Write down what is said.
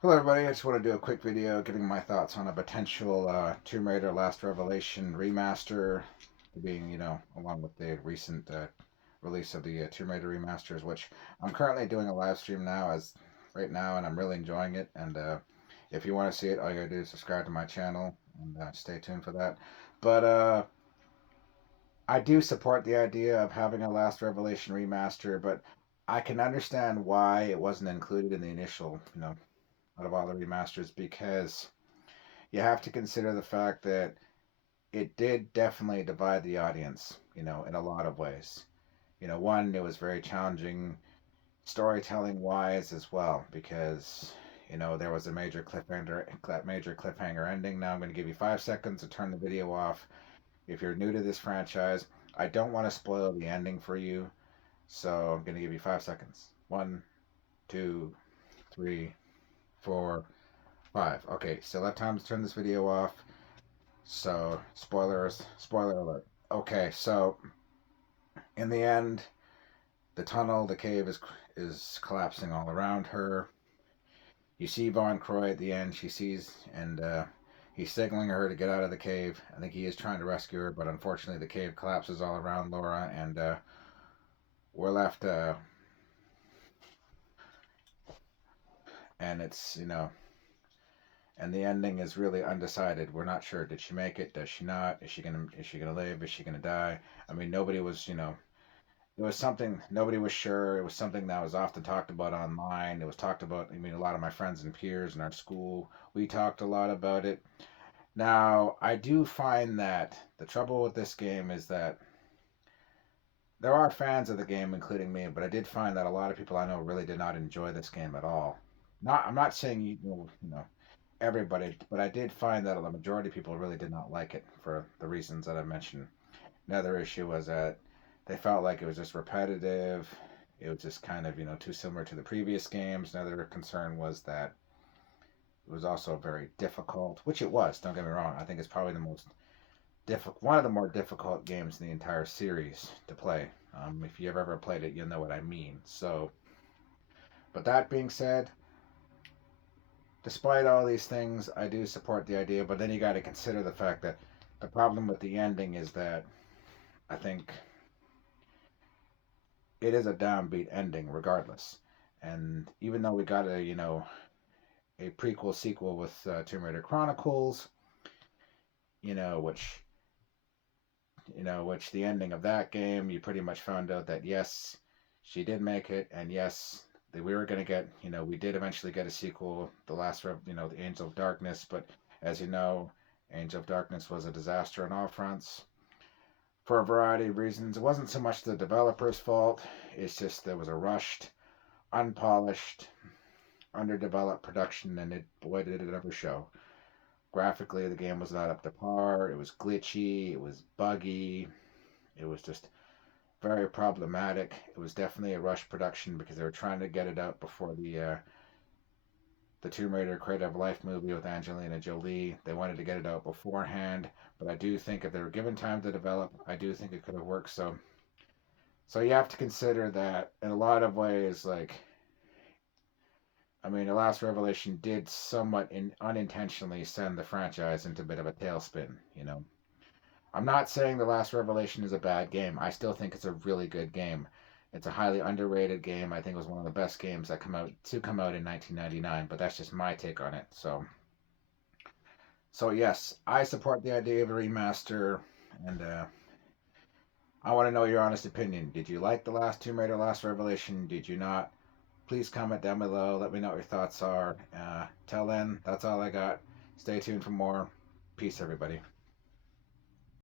Hello everybody, I just want to do a quick video giving my thoughts on a potential Tomb Raider Last Revelation remaster, being, along with the recent release of the Tomb Raider remasters, which I'm currently doing a live stream now as right now, and I'm really enjoying it. And if you want to see it, all you gotta do is subscribe to my channel and stay tuned for that. But I do support the idea of having a Last Revelation remaster, but I can understand why it wasn't included in the initial, out of all the remasters, because you have to consider the fact that it did definitely divide the audience, in a lot of ways. One, it was very challenging storytelling wise as well, because there was a major cliffhanger ending. Now I'm going to give you 5 seconds to turn the video off. If you're new to this franchise, I don't want to spoil the ending for you, so I'm going to give you 5 seconds. One, two, three, 4, 5. Okay, still have time to turn this video off. So, spoiler alert. Okay, so in the end, the cave is collapsing all around her. You see Von Croy at the end. She sees, and he's signaling her to get out of the cave. I think he is trying to rescue her, but unfortunately, the cave collapses all around Laura, and we're left. And it's and the ending is really undecided. We're not sure. Did she make it? Does she not? Is she gonna live? Is she gonna die? I mean, nobody was. It was something nobody was sure. It was something that was often talked about online. It was talked about. I mean, a lot of my friends and peers in our school, we talked a lot about it. Now, I do find that the trouble with this game is that there are fans of the game, including me, but I did find that a lot of people I know really did not enjoy this game at all. I'm not saying everybody, but I did find that the majority of people really did not like it for the reasons that I mentioned. Another issue was that they felt like it was just repetitive. It was just kind of, too similar to the previous games. Another concern was that it was also very difficult, which it was. Don't get me wrong. I think it's probably one of the more difficult games in the entire series to play. If you've ever played it, you'll know what I mean. So, but that being said, despite all these things, I do support the idea. But then you got to consider the fact that the problem with the ending is that I think it is a downbeat ending regardless. And even though we got a prequel sequel with Tomb Raider Chronicles, you know, which which the ending of that game, you pretty much found out that yes, she did make it, and yes, that we were gonna get, we did eventually get a sequel, the Angel of Darkness, but as you know, Angel of Darkness was a disaster on all fronts for a variety of reasons. It wasn't so much the developer's fault; it's just there was a rushed, unpolished, underdeveloped production, and it boy did it ever show. Graphically, the game was not up to par. It was glitchy. It was buggy. It was just very problematic. It was definitely a rush production because they were trying to get it out before the Tomb Raider Creative Life movie with Angelina Jolie. They wanted to get it out beforehand, but I do think if they were given time to develop, I do think it could have worked. So you have to consider that in a lot of ways, like I mean, The Last Revelation did somewhat unintentionally send the franchise into a bit of a tailspin. I'm not saying The Last Revelation is a bad game. I still think it's a really good game. It's a highly underrated game. I think it was one of the best games that come out in 1999, but that's just my take on it. So yes, I support the idea of a remaster, and I want to know your honest opinion. Did you like the last Tomb Raider Last Revelation? Did you not? Please comment down below. Let me know what your thoughts are. Till then, that's all I got. Stay tuned for more. Peace, everybody.